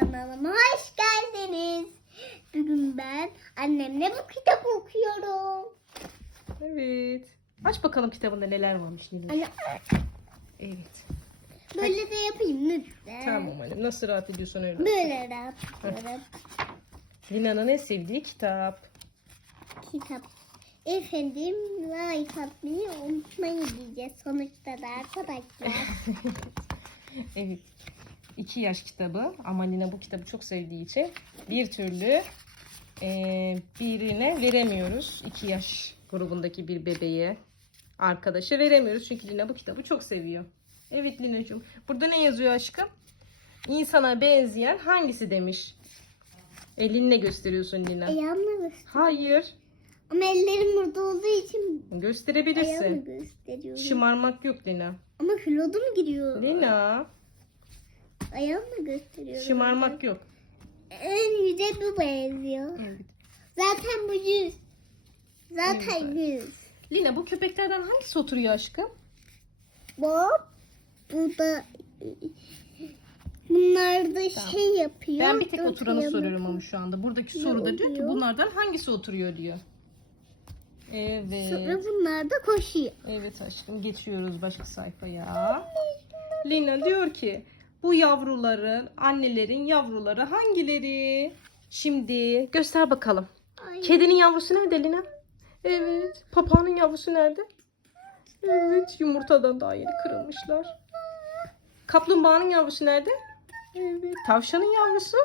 Kanalıma hoş geldiniz. Bugün ben annemle bu kitabı okuyorum. Evet. Aç bakalım kitabında neler varmış. Anne, Evet. böyle de yapayım lütfen. Tamam annem. Nasıl rahat ediyorsan öyle. Böyle de yapıyorum. Lina'nın en sevdiği kitap. Kitap. Efendim like atmayı unutmayın diyeceğiz sonuçta da arkadaşlar. Evet. İki yaş kitabı ama Lina bu kitabı çok sevdiği için bir türlü eee, birine veremiyoruz. İki yaş grubundaki bir bebeğe arkadaşa veremiyoruz. Çünkü Lina bu kitabı çok seviyor. Evet Lina'cığım. Burada ne yazıyor aşkım? İnsana benzeyen hangisi demiş? Elinle gösteriyorsun Lina. Ayağımla göster. Hayır. Ama ellerim burada olduğu için ayağımla Gösterebilirsin. gösteriyorum. Şımarmak yok Lina. Ama kilodum giriyor. Lina. Ayağımla gösteriyorum. Şımarmak yok. En yüze bu benziyor. Evet. Zaten bu yüz. Zaten Evet. yüz. Lina bu köpeklerden hangisi oturuyor aşkım? Bu. Bu da Bunlar da Tamam. şey yapıyor. Ben bir tek oturanı soruyorum ama şu anda. Buradaki soruda diyor ki bunlardan hangisi oturuyor diyor. Evet. Sonra bunlar da koşuyor. Evet aşkım geçiyoruz başka sayfaya. Lina diyor ki bu yavruların, annelerin yavruları hangileri? Şimdi göster bakalım. Ay, Kedinin yavrusu nerede Lina? Evet. Papağanın yavrusu nerede? Evet. Yumurtadan daha yeni kırılmışlar. Kaplumbağanın yavrusu nerede? Evet. Tavşanın yavrusu?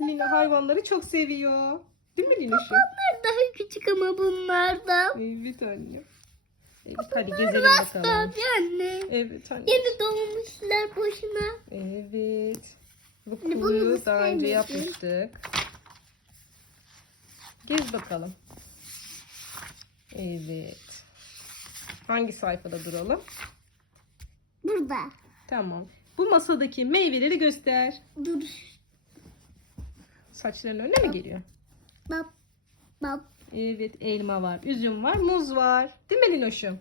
Lina hayvanları çok seviyor. Değil mi Lina şu? Bunlar daha küçük ama bunlar da. Evet anne. Evet hadi gezelim bakalım. Tabii anne. Evet anne. Yeni doğmuşlar boşuna. Evet. Bu Hani kuyruğu daha önce yapmıştık. Gez bakalım. Evet. Hangi sayfada duralım? Burada. Tamam. Bu masadaki meyveleri göster. Dur. Saçların önüne mi geliyor? Bak. Bak. Evet elma var, üzüm var, muz var. Değil mi Linoş'um?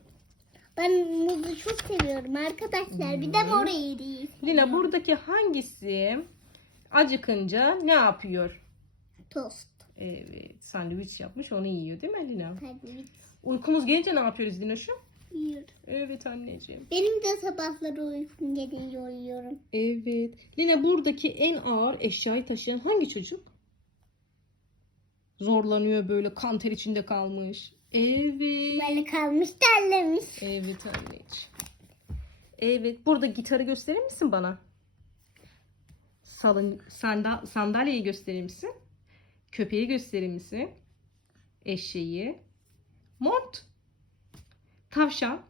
Ben muzu çok seviyorum arkadaşlar. Bir de mor eğriyi. Lina buradaki hangisi acıkınca ne yapıyor? Tost. Evet sandviç yapmış onu yiyor değil mi Lina? Hadi Uykumuz gelince ne yapıyoruz Linoş'um? yiyorum. Evet anneciğim. Benim de sabahları uykum gelince uyuyorum. Evet. Lina buradaki en ağır eşyayı taşıyan hangi çocuk? Zorlanıyor böyle kan ter içinde kalmış. Evet. Böyle kalmış terlemiş. Evet anneciğim. Evet. Burada gitarı gösterir misin bana? Salın, sanda, sandalyeyi gösterir misin? Köpeği gösterir misin? Eşeği. Mont. Tavşan.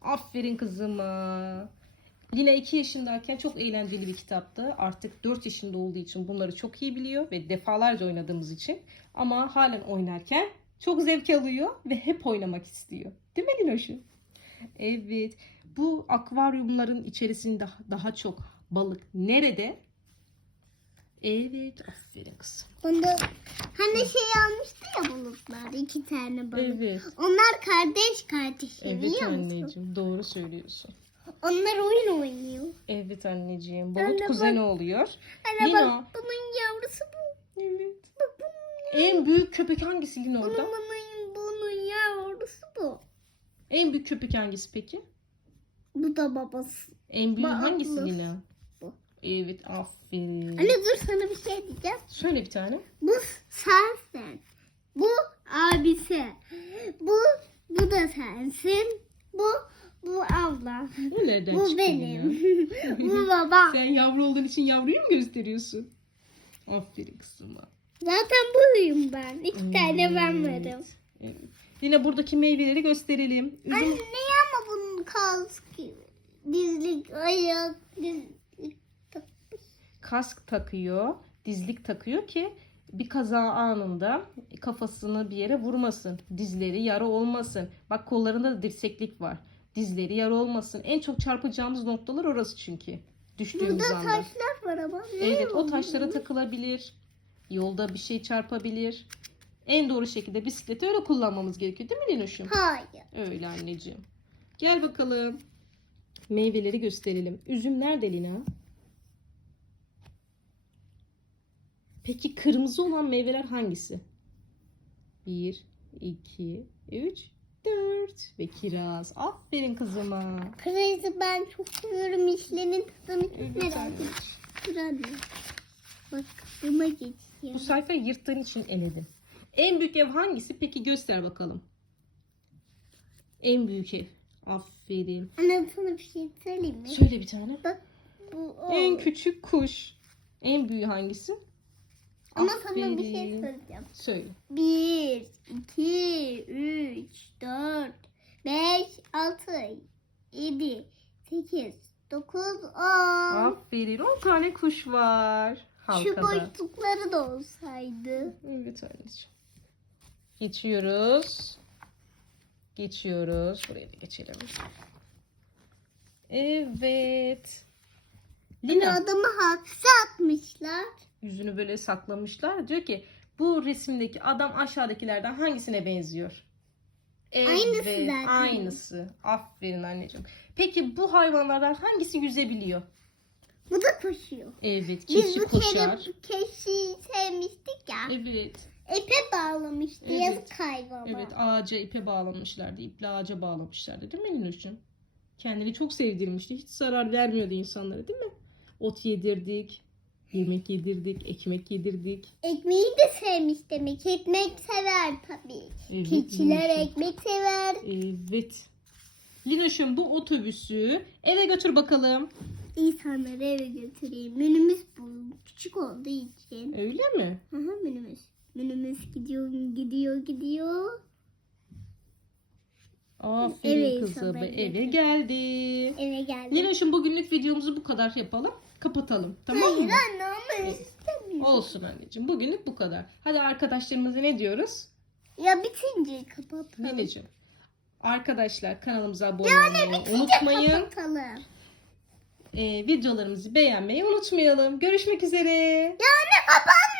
Aferin kızıma. Lina 2 yaşındayken çok eğlenceli bir kitaptı. Artık 4 yaşında olduğu için bunları çok iyi biliyor ve defalarca oynadığımız için. Ama halen oynarken çok zevk alıyor ve hep oynamak istiyor. Değil mi Linoş'um? Evet. Bu akvaryumların içerisinde daha çok balık nerede? Evet. Aferin kızım. Onda hani şey almıştı ya bulutlar. iki tane balık. Evet. Onlar kardeş kardeş Evet biliyor musun? anneciğim. Doğru söylüyorsun. Onlar oyun oynuyor. Evet anneciğim. Anne Bulut bak. kuzeni oluyor. Anne Lina. bak bunun yavrusu bu. Evet. Bak bunun, En büyük köpek hangisi bunun, orada? bunun, bunun yavrusu bu. En büyük köpek hangisi peki? Bu da babası. En büyük Ba- hangisi. Lina? Bu. Evet aferin. Anne dur sana bir şey diyeceğim. Söyle bir tane. Bu sensin. Bu abisi. Bu bu da sensin. Bu nereden Bu çıktı benim. Bu babam. Sen yavru olduğun için yavruyu mu gösteriyorsun? Aferin kızıma. Zaten buyum ben. İki tane ben Evet. varım. Evet. Yine buradaki meyveleri gösterelim. Üzüm- Anne ne ama bunun kask dizlik ayak dizlik takmış. kask takıyor, dizlik takıyor ki bir kaza anında kafasını bir yere vurmasın. Dizleri yara olmasın. Bak kollarında da dirseklik var. Dizleri yara olmasın. En çok çarpacağımız noktalar orası çünkü. Düştüğümüz Burada anda. taşlar var ama. ne Evet o taşlara takılabilir. Yolda bir şey çarpabilir. En doğru şekilde bisikleti öyle kullanmamız gerekiyor değil mi Linoş'um? Hayır. Öyle anneciğim. Gel bakalım. Meyveleri gösterelim. Üzüm nerede Lina? Peki kırmızı olan meyveler hangisi? 1, 2, 3, 4 ve kiraz. Aferin kızıma. Kırmızı ben çok seviyorum. İşlerin tadını merak ediyorum. Hadi. Bak Bu geçiyor. sayfayı yırttığın için eledim. En büyük ev hangisi? Peki göster bakalım. En büyük ev. Aferin. Anne sana bir şey söyleyeyim mi? Söyle bir tane. Bak bu o. En küçük kuş. En büyüğü hangisi? Ama sana bir şey Aferin. söyleyeceğim. Söyle. 1, 2, 3, 4, 5, 6, 7, 8, 9, 10. Aferin. 10 tane kuş var. Şu Halkada. boşlukları da olsaydı. Evet anneciğim. Geçiyoruz. Geçiyoruz. Buraya da geçelim. Evet. Lina adamı hapse atmışlar. Yüzünü böyle saklamışlar. Diyor ki bu resimdeki adam aşağıdakilerden hangisine benziyor? Aynısı Evet, zaten. Aynısı. Aferin anneciğim. Peki bu hayvanlardan hangisi yüzebiliyor? Bu da koşuyor. Evet, Biz keçi bu koşar. kere sevmiştik ya. Evet. Epe bağlamıştı Evet. yazık hayvana. Evet ağaca ipe bağlamışlardı. İple ağaca bağlamışlardı değil mi Elinur'cum? Kendini çok sevdirmişti. Hiç zarar vermiyordu insanlara değil mi? Ot yedirdik. Yemek yedirdik. Ekmek yedirdik. Ekmeği de sevmiş demek. Ekmek sever tabii. Evet, Keçiler Linoş'um. ekmek sever. Evet. Linoş'um bu otobüsü eve götür bakalım. İnsanları eve götüreyim. Menümüz bu. Küçük olduğu için. Öyle mi? Hı hı menümüz. Menümüz gidiyor gidiyor gidiyor. Aferin Eve kızım. insanları Eve geldi. Eve geldi. Linoş'um bugünlük videomuzu bu kadar yapalım. Kapatalım. Tamam Hayır mı? anne ama istemiyorum. Olsun anneciğim. Bugünlük bu kadar. Hadi arkadaşlarımıza ne diyoruz? Ya bitince kapatalım. Neneciğim. Arkadaşlar kanalımıza abone olmayı unutmayın. Kapatalım. Ee, videolarımızı beğenmeyi unutmayalım. Görüşmek üzere. Ya anne kapanma.